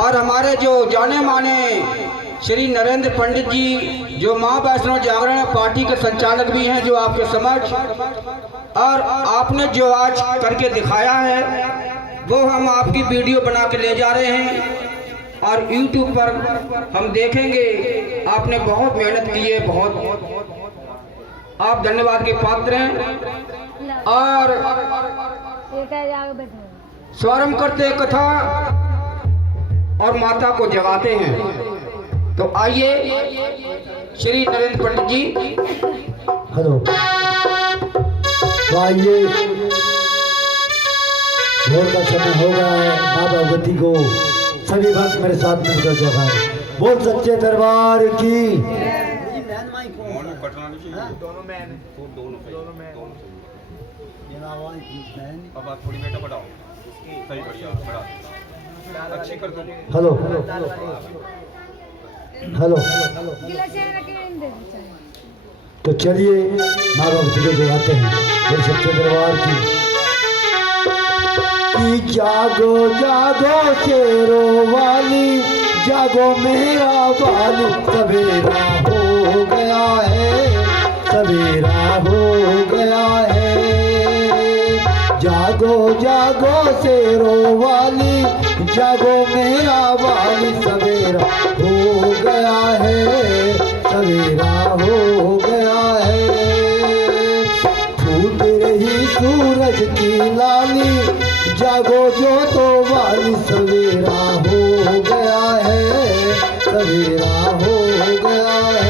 और हमारे जो जाने माने श्री नरेंद्र पंडित जी जो माँ वैष्णो जागरण पार्टी के संचालक भी हैं, जो आपके समक्ष और आपने जो आज करके दिखाया है वो हम आपकी वीडियो बना के ले जा रहे हैं और YouTube पर हम देखेंगे। आपने बहुत मेहनत की है, बहुत आप धन्यवाद के पात्र हैं। और स्वारंभ करते कथा और माता को जगाते हैं। तो आइए श्री नरेंद्र पंडित जी। हेलो, तो आइए, भोर का समय हो गया है। माँ भगवती को सभी भक्त मेरे साथ मिलकर जगाएं। बोल सच्चे दरबार की। हेलो हेलो, तो चलिए माँ भगवती को जगाते हैं। बोल सच्चे दरबार की। जागो जागो शेरों वाली, जागो मेरा वाली, सवेरा हो गया है, सवेरा हो गया है। जागो जागो शेरों वाली, जागो मेरा वाली, सवेरा हो गया है, सवेरा हो गया है। फूट रही सूरज की लाली, जागो जो तो वाली, सवेरा हो गया है, सवेरा हो गया है।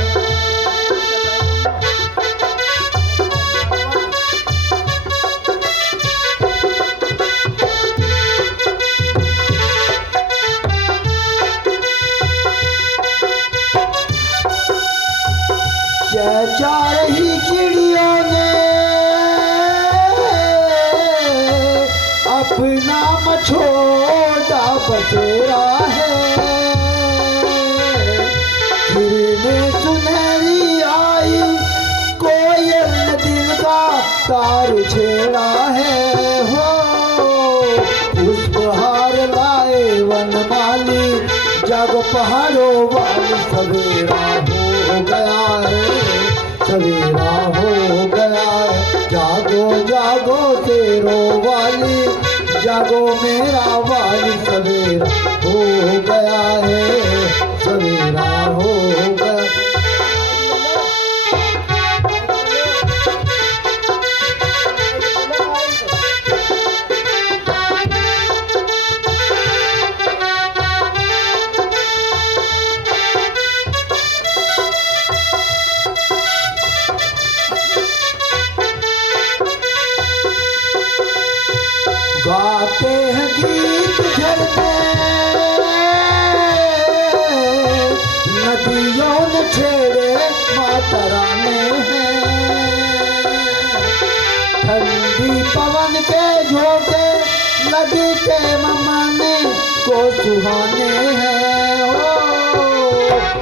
चहचा रही चिड़ियों ने अपना मछोड़ा बसेरा है। किरणें सुनहरी आई, कोयल ने दिल का तार छेड़ा है। हो पुष्पहार लाए वनमाली, जागो पहाड़ों वाली, सवेरा हो गया है, सवेरा हो गया है। जागो जागो शेरों वाली, जागो मेरा वाली, सवेरा हो गया है, सवेरा हो गया। गाते हैं गीत झरते, नदियों ने छेड़े माता रानी हैं। ठंडी पवन के झोंके नदी के ममाने को सुहाने हैं।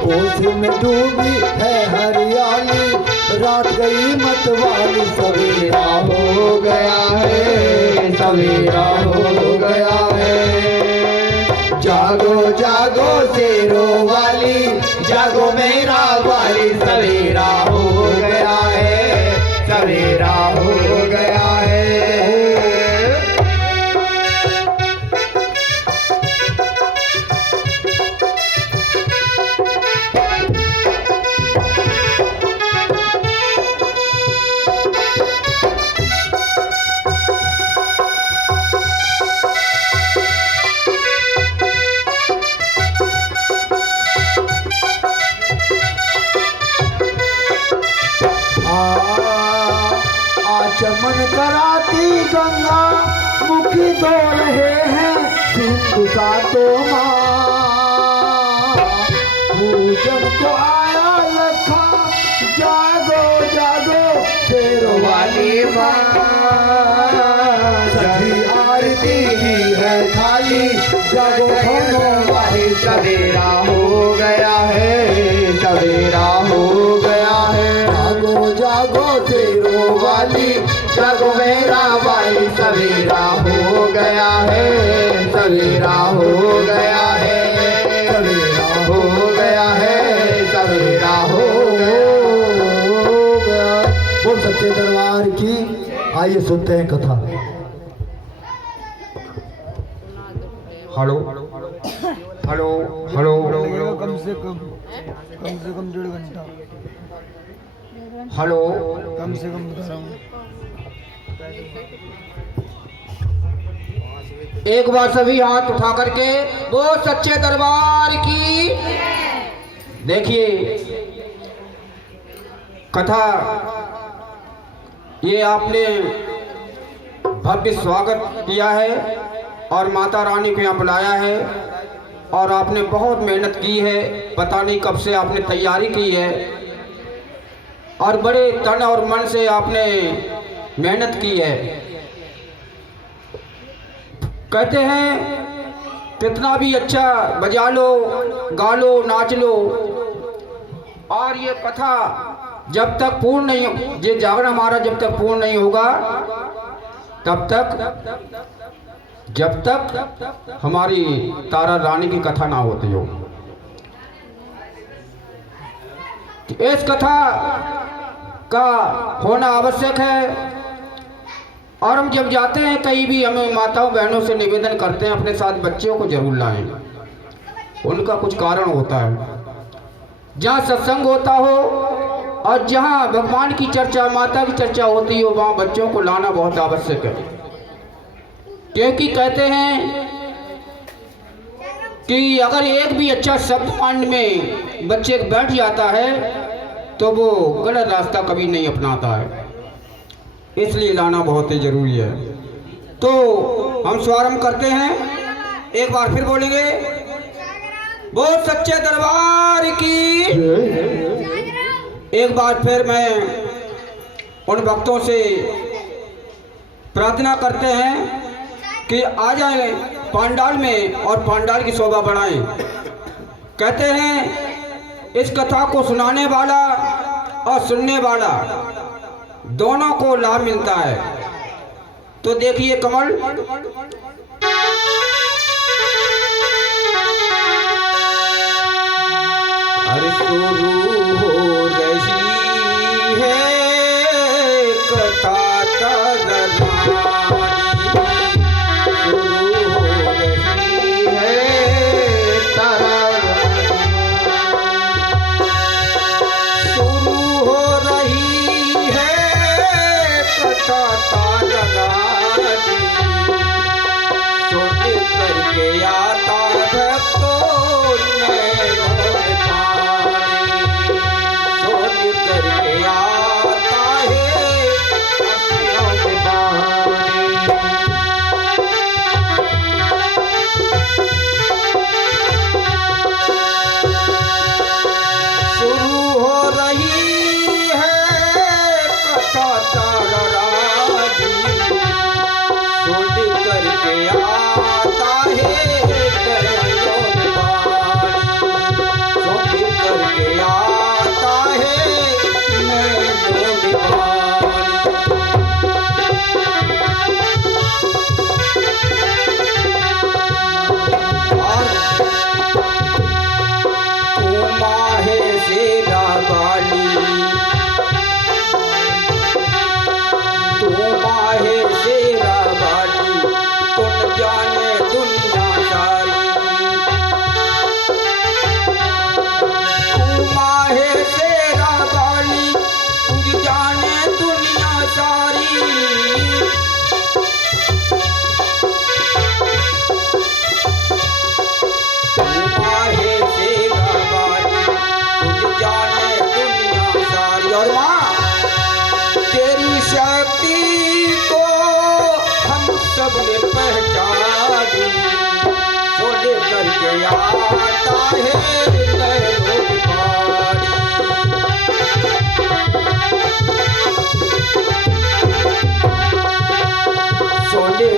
ओस में डूबी है हरियाली, रात गई मतवाली, सवेरा हो गया है, सवेरा हो गया है। जागो जागो शेरों वाली, जागो मेरा वाली, सवेरा हो गया है, सवेरा हो गया है। चमन कराती गंगा, मुखी धो रहे हैं सिंधु का तो माँ। पूजन को आया लखा, जागो जागो शेरों वाली माँ। सभी आरती ही है खाली, जागो भोनों वाली, सवेरा हो गया है, सवेरा हो गया है। जागो जागो शेरों वाली, जागो मेरा वाली, सवेरा हो गया है, सवेरा हो गया है। आइए सुनते हैं कथा। हेलो हेलो हेलो कम से कम 1.5 घंटा, हेलो कम से कम बता रहा हूँ। एक बार सभी हाथ उठा करके वो सच्चे दरबार की। देखिए कथा ये आपने भव्य स्वागत किया है और माता रानी को यहाँ बुलाया है और आपने बहुत मेहनत की है, पता नहीं कब से आपने तैयारी की है और बड़े तन और मन से आपने मेहनत की है। कहते हैं कितना भी अच्छा बजा लो, गा लो, नाच लो, और ये कथा जब तक पूर्ण नहीं, ये जागरण हमारा जब तक पूर्ण नहीं होगा तब तक, जब तक हमारी तारा रानी की कथा ना होती हो। इस कथा का होना आवश्यक है। और हम जब जाते हैं कहीं भी, हमें माताओं बहनों से निवेदन करते हैं अपने साथ बच्चों को जरूर लाएं। उनका कुछ कारण होता है। जहाँ सत्संग होता हो और जहाँ भगवान की चर्चा, माता की चर्चा होती हो, वहाँ बच्चों को लाना बहुत आवश्यक है। क्योंकि कहते हैं कि अगर एक भी अच्छा शब्द कांड में बच्चे बैठ जाता है तो वो गलत रास्ता कभी नहीं अपनाता है, इसलिए लाना बहुत ही जरूरी है। तो हम शुभारंभ करते हैं, एक बार फिर बोलेंगे वो सच्चे दरबार की। एक बार फिर मैं उन भक्तों से प्रार्थना करते हैं कि आ जाएं पंडाल में और पंडाल की शोभा बढ़ाएं। कहते हैं इस कथा को सुनाने वाला और सुनने वाला दोनों को लाभ मिलता है। तो देखिए कमल, अरे शुरू हो रही है कथा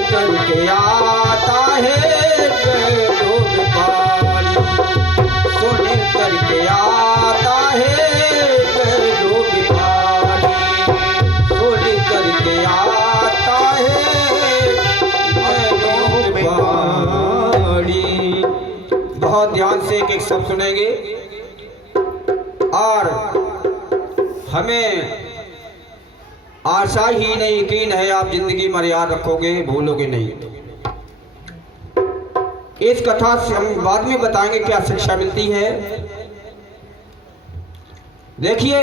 करके आता है लोग पानी, सोने करके आता है लोग पानी, सोने करके आता है लोग पानी। बहुत ध्यान से एक एक शब्द सुनेंगे और हमें आशा ही नहीं यकीन है आप जिंदगी में याद रखोगे, भूलोगे नहीं। इस कथा से हम बाद में बताएंगे क्या शिक्षा मिलती है। देखिए,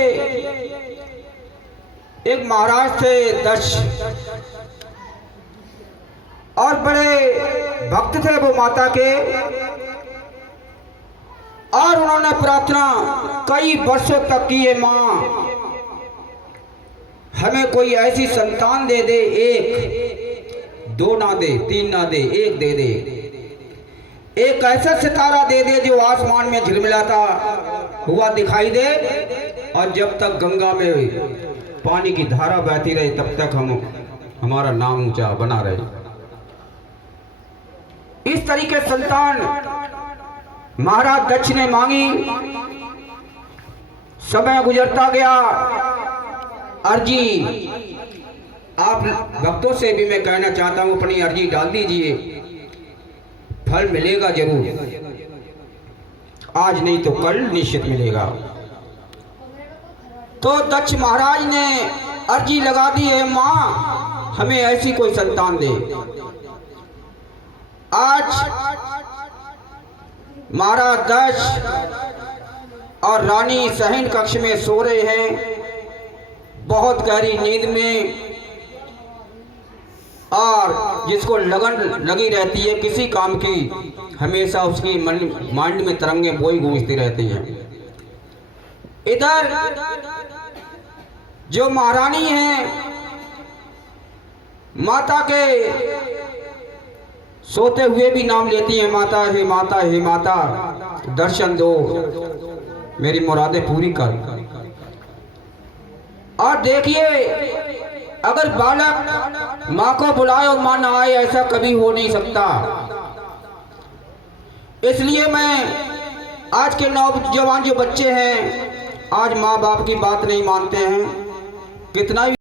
एक महाराज थे दक्ष, और बड़े भक्त थे वो माता के, और उन्होंने प्रार्थना कई वर्षों तक की है, माँ हमें कोई ऐसी संतान दे दे, एक दो ना दे, तीन ना दे, एक दे दे, एक ऐसा सितारा दे दे जो आसमान में झिलमिलाता हुआ दिखाई दे, और जब तक गंगा में पानी की धारा बहती रहे तब तक हमारा नाम ऊंचा बना रहे। इस तरीके संतान महाराज दक्ष ने मांगी। समय गुजरता गया। अर्जी आप भक्तों से भी मैं कहना चाहता हूं, अपनी अर्जी डाल दीजिए, फल मिलेगा जरूर, आज नहीं तो कल निश्चित मिलेगा। तो दक्ष महाराज ने अर्जी लगा दी है, माँ हमें ऐसी कोई संतान दे। आज महाराज दक्ष और रानी शयन कक्ष में सो रहे हैं, बहुत गहरी नींद में, और जिसको लगन लगी रहती है किसी काम की, हमेशा उसकी माइंड में तरंगे बोई गूंजती रहती हैं। इधर जो महारानी है माता के, सोते हुए भी नाम लेती हैं, माता हे माता हे माता, दर्शन दो, मेरी मुरादें पूरी कर। और देखिए, अगर बालक माँ को बुलाए और माँ ना आए, ऐसा कभी हो नहीं सकता। इसलिए मैं आज के नौजवान जो बच्चे हैं, आज माँ बाप की बात नहीं मानते हैं, कितना